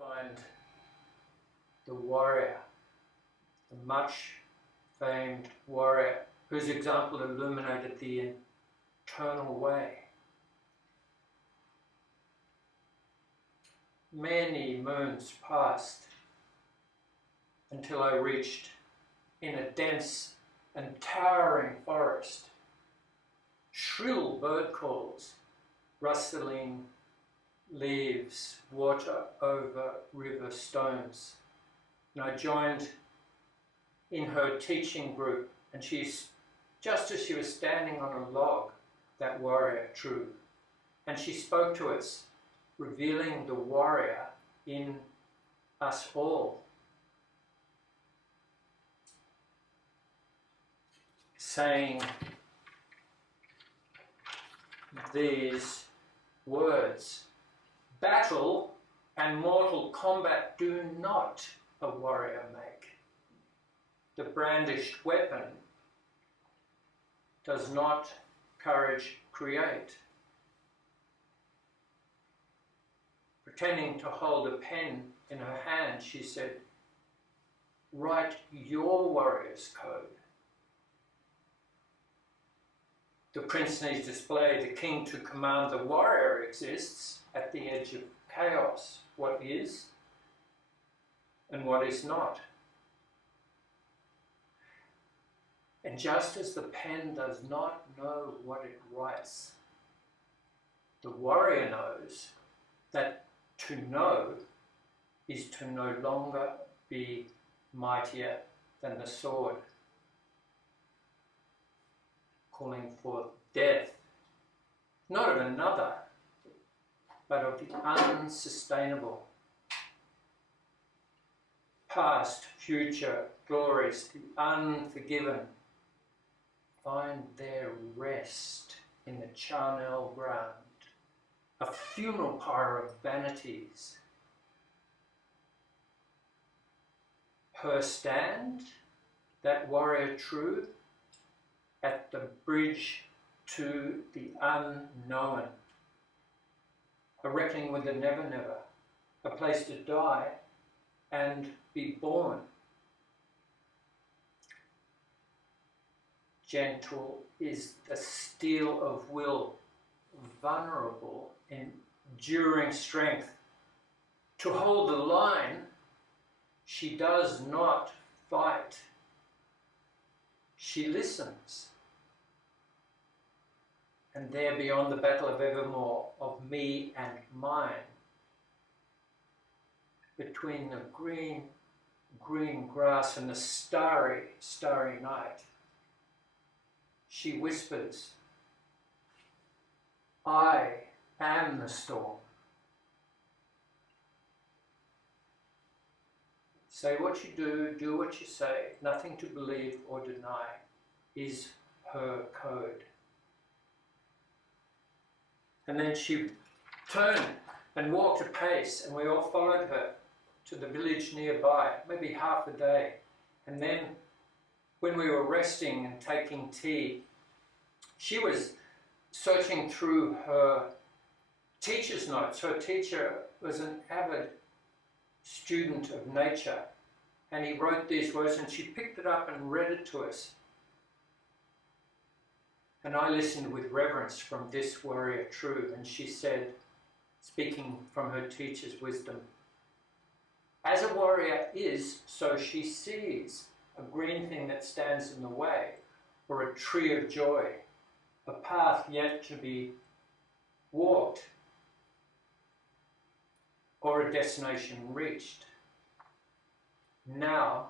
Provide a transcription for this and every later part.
find the warrior, the much famed warrior whose example illuminated the eternal way. Many moons passed until I reached, in a dense and towering forest, shrill bird calls, rustling leaves, water over river stones. And I joined in her teaching group, and just as she was standing on a log, that warrior true, and she spoke to us, revealing the warrior in us all, saying these words: battle and mortal combat do not a warrior make. The brandished weapon does not courage create. Pretending to hold a pen in her hand, she said, write your warrior's code. The prince needs display, the king to command, the warrior exists at the edge of chaos. What is and what is not. And just as the pen does not know what it writes, the warrior knows that to know is to no longer be mightier than the sword, calling for death, not of another, but of the unsustainable. Past, future, glories, the unforgiven find their rest in the charnel ground, a funeral pyre of vanities. Her stand, that warrior true, at the bridge to the unknown, a reckoning with the never-never, a place to die and be born. Gentle is the steel of will, vulnerable, enduring strength. To hold the line, she does not fight. She listens. And there beyond the battle of evermore, of me and mine, between the green grass and the starry night, she whispers, I am the storm. Say what you do what you say, nothing to believe or deny is her code. And then she turned and walked a pace, and we all followed her to the village nearby, maybe half a day. And then when we were resting and taking tea, she was searching through her teacher's notes. Her teacher was an avid student of nature, and he wrote these words, and she picked it up and read it to us. And I listened with reverence from this warrior true, and she said, speaking from her teacher's wisdom, as a warrior is, so she sees a green thing that stands in the way, or a tree of joy, a path yet to be walked, or a destination reached. Now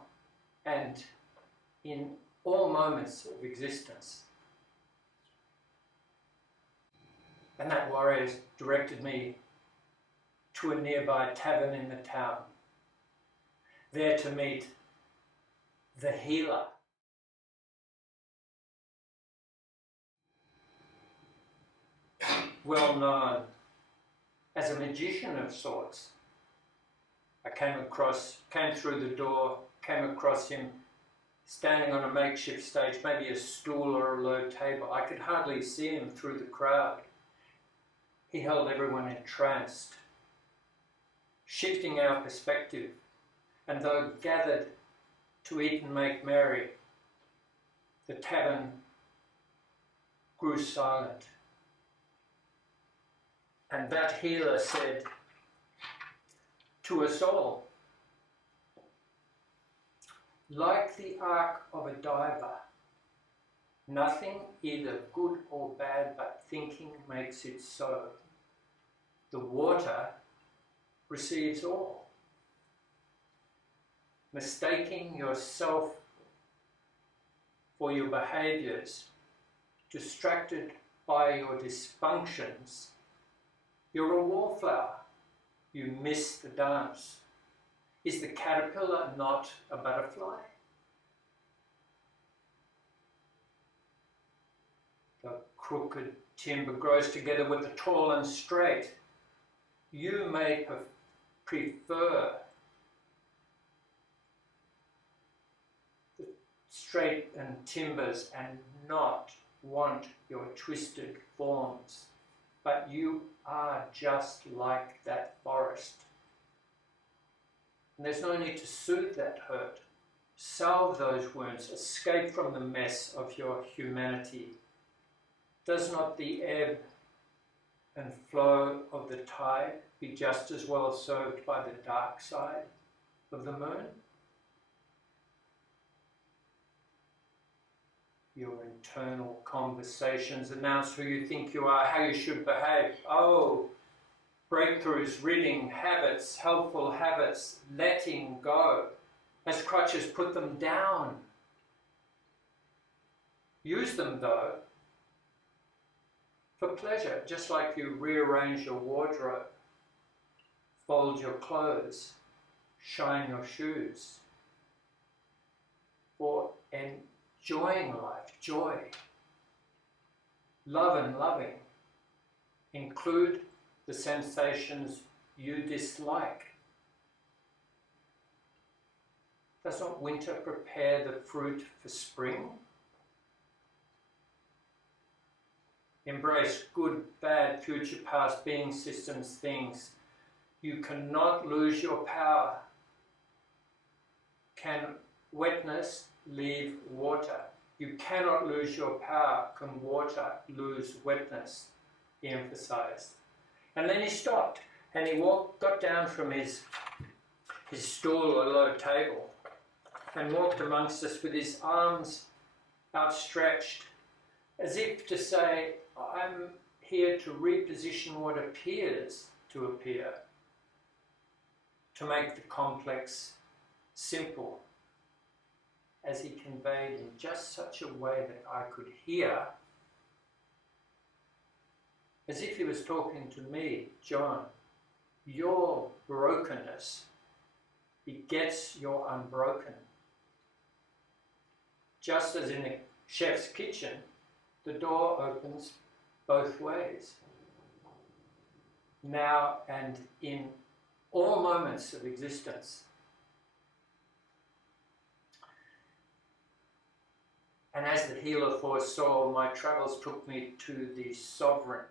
and in all moments of existence. And that warrior directed me to a nearby tavern in the town, there to meet the healer. Well known as a magician of sorts. I came through the door, came across him standing on a makeshift stage, maybe a stool or a low table. I could hardly see him through the crowd. He held everyone entranced, shifting our perspective, and though gathered to eat and make merry, the tavern grew silent. And that healer said to us all, like the arc of a diver, nothing either good or bad but thinking makes it so. The water receives all. Mistaking yourself for your behaviours, distracted by your dysfunctions, you're a wallflower. You miss the dance. Is the caterpillar not a butterfly? The crooked timber grows together with the tall and straight. You may prefer the straight and timbers and not want your twisted forms, but you are just like that forest. And there's no need to soothe that hurt. Salve those wounds. Escape from the mess of your humanity. Does not the ebb and flow of the tide be just as well served by the dark side of the moon? Your internal conversations announce who you think you are, how you should behave. Oh, breakthroughs, ridding habits, helpful habits, letting go. As crutches, put them down. Use them though for pleasure, just like you rearrange your wardrobe, fold your clothes, shine your shoes, for enjoying life, joy, love and loving. Include the sensations you dislike. Does not winter prepare the fruit for spring? Embrace good, bad, future, past, being, systems, things. You cannot lose your power. Can wetness leave water? You cannot lose your power. Can water lose wetness? He emphasized. And then he stopped and he got down from his stool or low table and walked amongst us with his arms outstretched, as if to say, I'm here to reposition what appears to appear, to make the complex simple, as he conveyed in just such a way that I could hear, as if he was talking to me, John. Your brokenness begets your unbroken. Just as in a chef's kitchen, the door opens both ways. Now and in all moments of existence. And as the healer foresaw, my travels took me to the sovereign